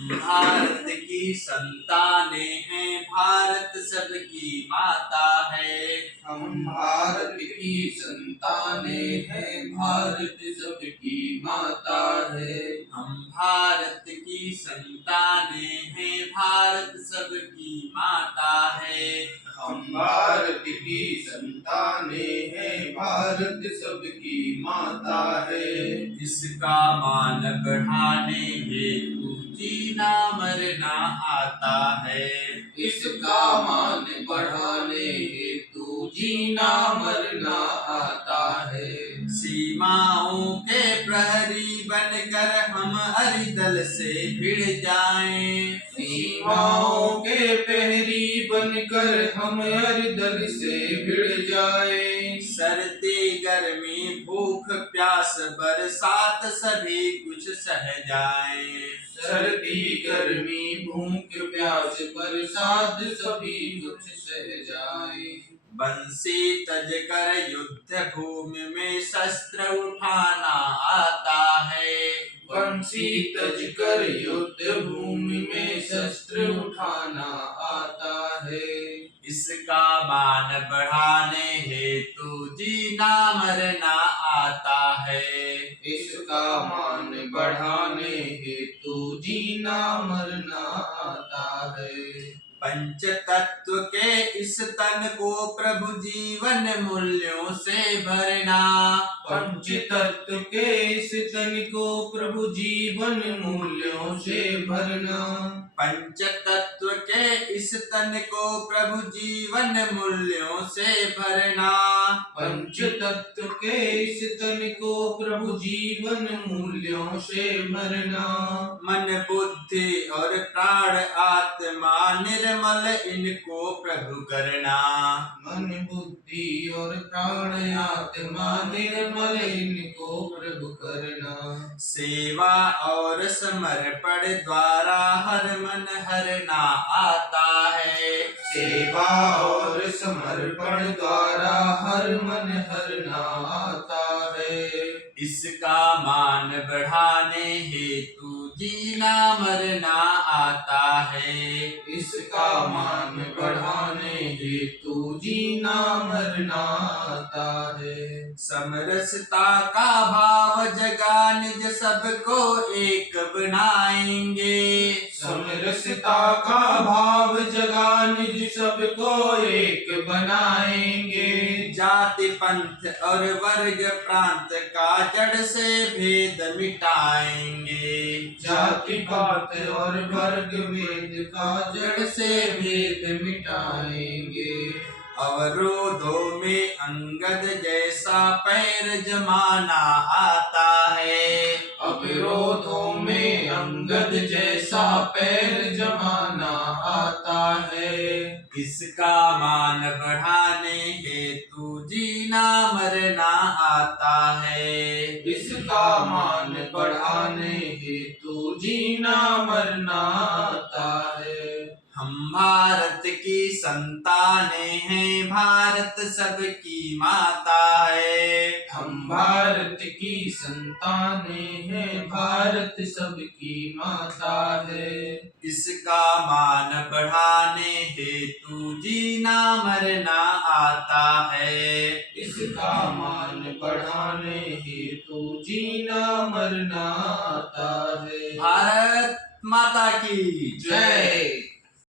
भारत की संतानें हैं, भारत सबकी माता है। हम भारत की संतानें हैं, भारत सबकी माता है। हम भारत की संतानें हैं, भारत सबकी माता है। हम भारत की संतानें हैं, भारत सबकी माता है। इसका मान बढ़ाने हेतु जीना मरना आता है। इसका मान बढ़ाने हेतु जीना मरना आता है। सीमाओं के प्रहरी बनकर हम अरिदल से भिड़ जाएं। सीमाओं के प्रहरी बनकर हम अरिदल से भिड़ जाएं। सर्दी गर्मी भूख प्यास बरसात सभी कुछ सह जाएं। सर्दी गर्मी भूख प्यास बरसात सभी कुछ सह जाएं। बंसी तज कर युद्ध भूमि में शस्त्र उठाना आता है। बंसी तज कर युद्ध भूमि में शस्त्र उठाना आता है। इसका मान बढ़ाने हेतु जीना मरना आता है। इसका मान बढ़ाने हेतु जीना मरना आता है। पंच तत्व के इस तन को प्रभु जीवन मूल्यों से भरना। पंच तत्व के इस तन को प्रभु जीवन मूल्यों से भरना। पंच तत्व के इस तन को प्रभु जीवन मूल्यों से भरना। पंच तत्व के इस तन को प्रभु जीवन मूल्यों से भरना। मन बुद्धि और प्राण आत्मा निर्मल इनको प्रभु करना। मन बुद्धि और प्राण आत्मा निर्मल इनको प्रभु करना। सेवा और समर्पण द्वारा हर मन हरना आता है। सेवा और समर्पण द्वारा हर मन हरना आता है। इसका मान बढ़ाने हेतु जीना मरना आता है। इसका मान बढ़ाने हेतु जीना मरना आता है। समरसता का भाव जगा निज सबको एक बनाएंगे। समरसता का भाव जगा निज सबको एक बनाएंगे। जाति पंथ और वर्ग प्रांत का जड़ से भेद मिटाएंगे। जाति पात और वर्ग भेद का जड़ से भेद मिटाएंगे। अवरोधों में अंगद जैसा पैर जमाना आता है। अवरोधों में अंगद जैसा पैर जमाना आता है। इसका मान बढ़ाने हेतु जीना मरना आता है। इसका मान बढ़ाने हेतु जीना मरना आता है। हम भारत की संतानें हैं, भारत सबकी माता है। हम भारत की संतानें हैं, भारत सबकी माता है। इसका मान बढ़ाने हेतु जीना मरना आता है। इसका मान बढ़ाने हेतु जीना मरना आता है। भारत माता की जय।